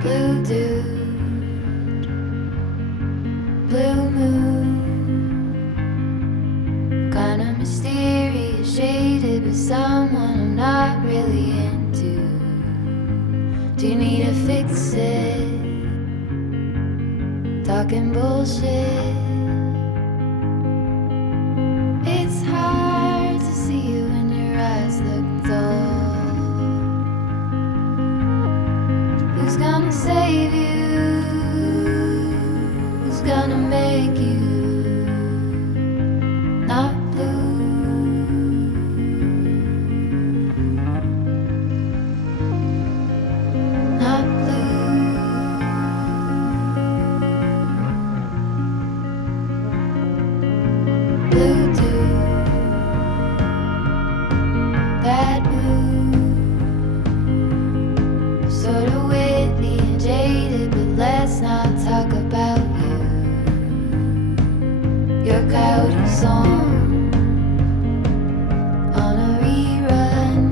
Blue dude, blue moon, kinda mysterious, shaded with someone I'm not really into. Do you need to fix it? Talking bullshit. It's hard to see you when your eyes look dull. Who's gonna save you? Who's gonna make you not blue? Not blue. Blue dude, that blue, sort of witty and jaded, but let's not talk about you. Your coyote song on a rerun.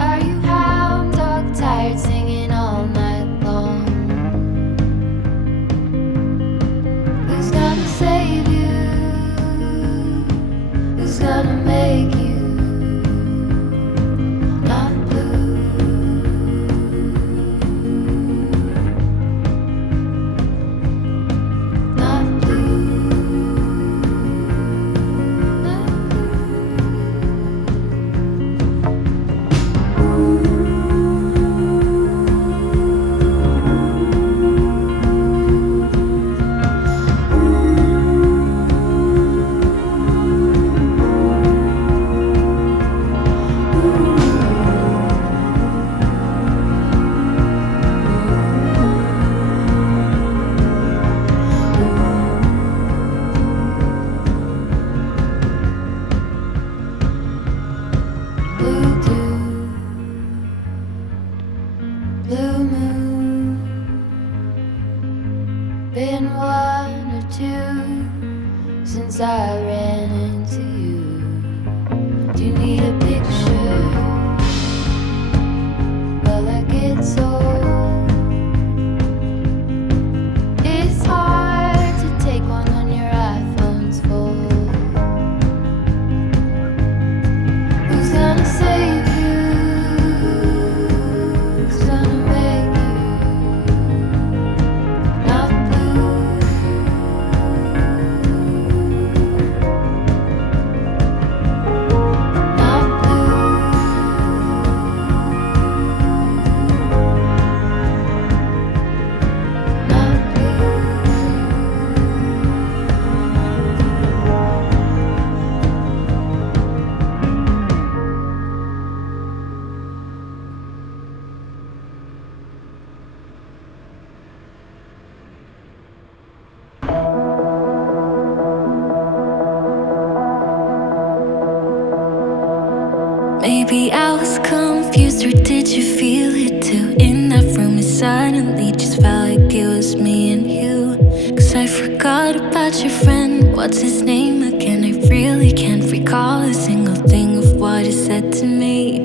Are you hound dog tired singing all night long? Who's gonna save you? Who's gonna make you not blue? Not Maybe I was confused, or did you feel it too? In that room it suddenly just felt like it was me and you. Cause I forgot about your friend, what's his name again? I really can't recall a single thing of what he said to me.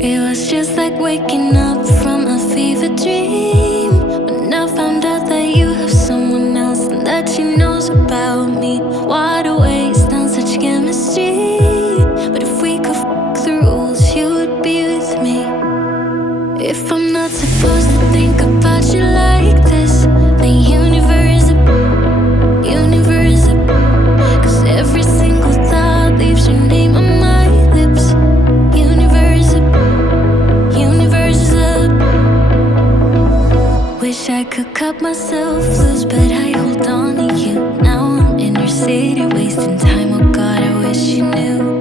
It was just like waking up from a fever dream. But now found out that you have someone else and that she knows about me. What a waste on such chemistry. But if we could the rules, you would be with me. If I'm not supposed to think about you like this, then universe up. Cause every single thought leaves your name on my lips. Universe up. Wish I could cut myself loose, but I hold on to you. Now I'm in your city, wasting time. Oh God, I wish you knew.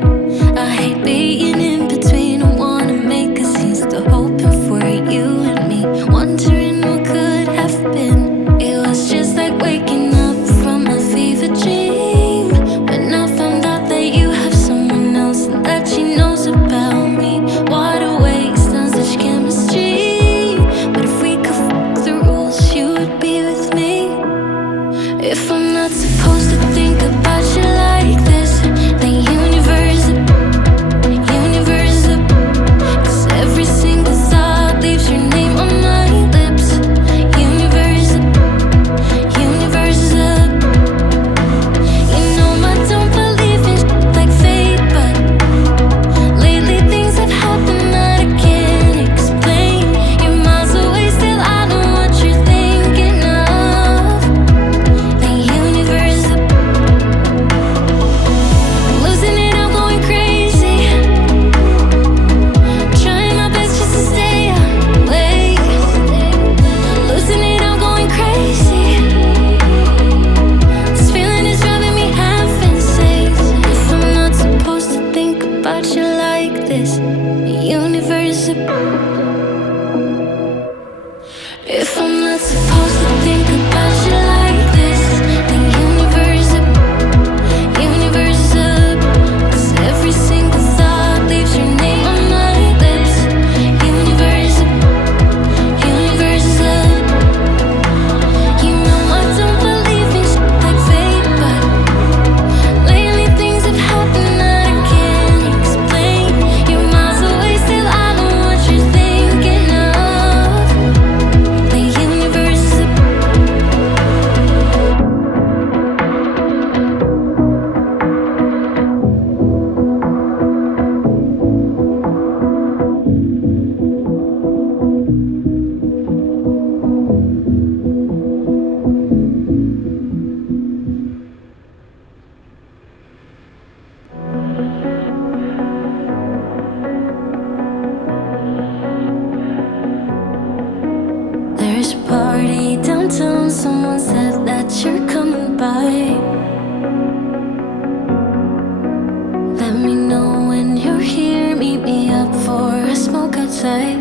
I hate being in between. I wanna make a scene, still hoping for you and me, wondering what could have been. It was just like waking up from a fever dream. But now found out that you have someone else and that she knows about me. What a waste on such chemistry. But if we could the rules, you would be with me. If I'm not supposed to think about you like this, then universe up. Cause every single thought leaves your name on my lips. Universe up. You know I don't believe in like fate, but lately things have happened that I can't explain. You're miles away, still I know what you're thinking of. The universe up. Losing it, I'm going crazy. Trying my best just to stay awake. Losing it, I'm going crazy. This feeling is driving me half insane. If I'm not supposed to think about you like this, the universe up. If I'm not supposed to think about you like this, the universe up. Cause every single thought leaves your name on my lips. Universe up. You know I don't believe in like fate, but lately things have happened that I can't explain. You're miles away, still I know what you're thinking of. The universe up. There's a party downtown, someone said that you're coming by. Let me know when you're here, meet me up for a smoke outside.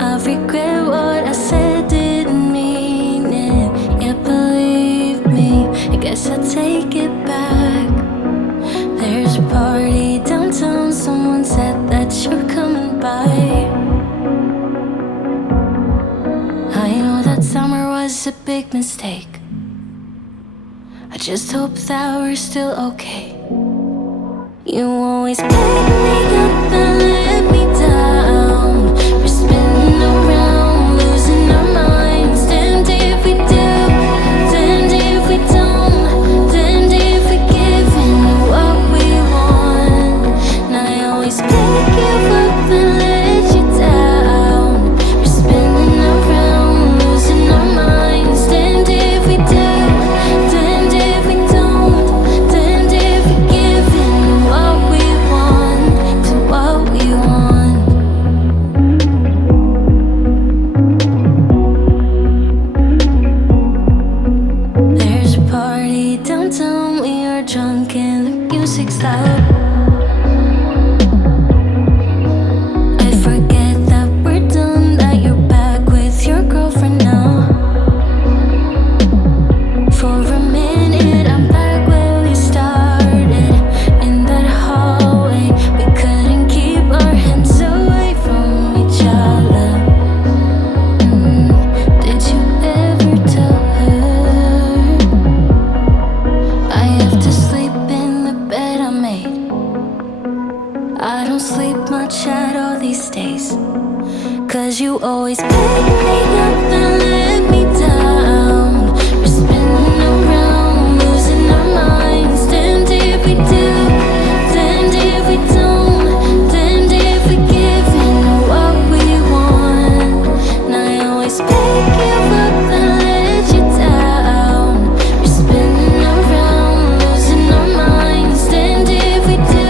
I regret what I said, didn't mean it. Yeah, believe me, I guess I'll take it back. There's a party downtown, someone said that you're coming by. I know that summer was a big mistake. I just hope that we're still okay. You always pick me up and let me down. We're spinning around, losing our minds. Damned if we do, damned if we don't, damned if we give in what we want. And I always pick you up and let you down. We're spinning around, losing our minds. Damned if we do, damned if we don't, damned if we give in what we want, to what we want. There's a party downtown, we are drunk and the music's loud. I forget that we're done, that you're back with your girlfriend now. For a minute, I'm back where we started, in that hallway. days. 'Cause you always pick me up and let me down. We're spinning around, losing our minds. Damned if we do, damned if we don't, damned if we give in what we want. And I always pick you up and let you down. We're spinning around, losing our minds. Damned if we do,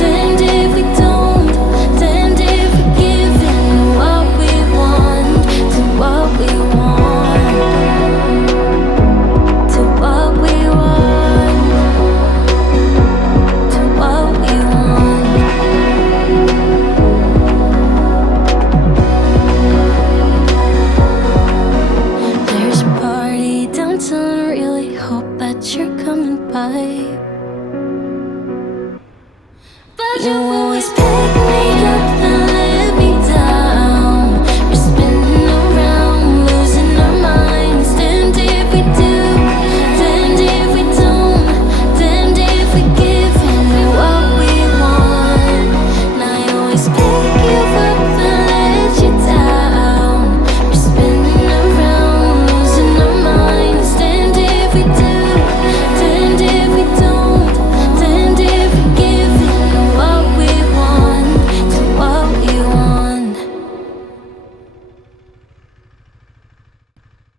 damned if we don't, damned if we give in what we want, to what we want, to what we want, to what we want. There's a party downtown, really hope that you're coming by. But you always pick me up